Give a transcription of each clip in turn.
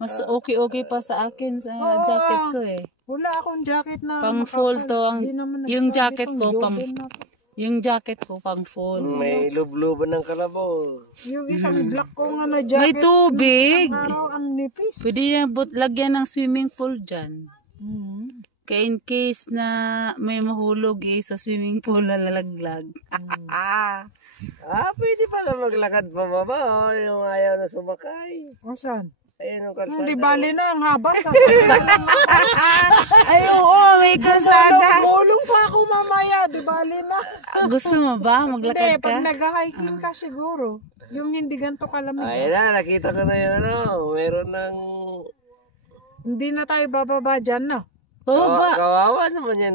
Mas okay pa sa akin sa jacket ko eh. Wala akong jacket na Pang fall to ang yung jacket ko yung jacket ko pang fall. May lubluban ng kalabaw. Yung isang black ko nga na jacket. May tubig. Ang araw ang nipis. Pwede yan lagyan ng swimming pool dyan. Kaya in case na may mahulog sa swimming pool na lalaglag. Pwede pala maglakad pababa. Yung ayaw na sumakay. O saan? Ayun ang kalsada. Hindi bali na ang haba. Ay, oo, may kalsada. Mulong pa ako mamaya, di bali na. Gusto mo ba? Maglakad Hindi, pag ka? nag-hiking ka siguro. Yung hindi ganito kalamig. Ayun na, nakita ko na yun. Meron ng... Hindi na tayo bababa dyan, no? Baba. Kawawa naman yan.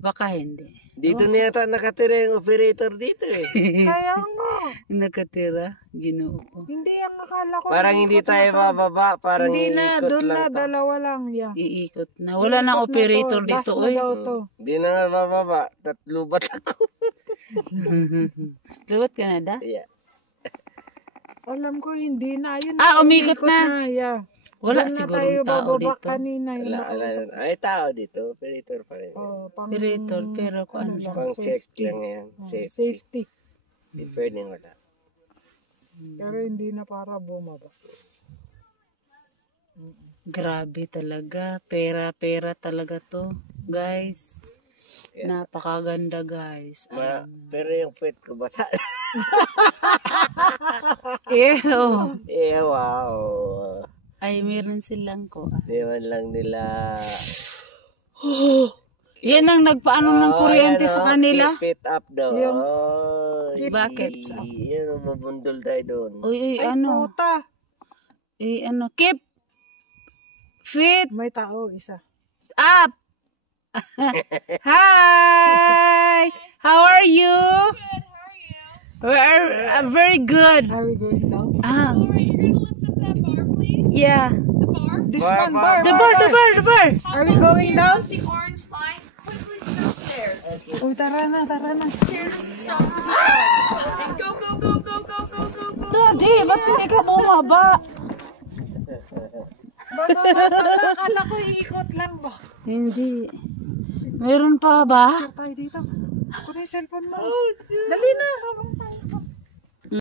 Baka hindi. Dito na yata nakatira yung operator dito eh. Kaya nga. Nakatira, Ginoo ko. Hindi ang akala ko. Parang hindi tayo bababa. Parang Hindi na, iikot doon lang na, to. dalawa lang. Yeah. Iikot na. Wala nang Iikot na operator to. dito, Last na oy. daw to. Hindi na nga bababa. Tatlubat ako. Luwat ka na da? Yeah. Alam ko hindi na. Yun Umikot na. Yeah. Wala Doon na siguro tayo tao bababa dito. kanina. Yung Ay, tao dito. Operator pa rin. Operator, pero kung ano lang. Pang check lang yan. Safety. Hindi pwedeng wala. Pero hindi na para bumaba. Grabe talaga. Pera talaga to. Guys. Napakaganda guys. Pero yung pet ko basa. Ew. Wow. Ay, meron silang ko. Di man lang nila... Yan ang nagpaano ng kuryente sa kanila. Keep it up daw. Bakit? Yan, mabundol tayo doon. Uy, Ay, ano? puta. Keep fit May tao, isa. up. Hi. How are you? Good, how are you? We're very good. Are we going down? You're gonna lift up that bar, please? Yeah. The bar? This Bar, one, bar, bar. The bar. Are we going down? The orange line, quickly to those stairs. Oh, tara na. Stairs, stop, and go. Daddy, ba't hindi ka bumaba? Akala ko iikot lang ba? Hindi. Meron pa ba? Tayo dito. Kunin yung cellphone mo. Dali na.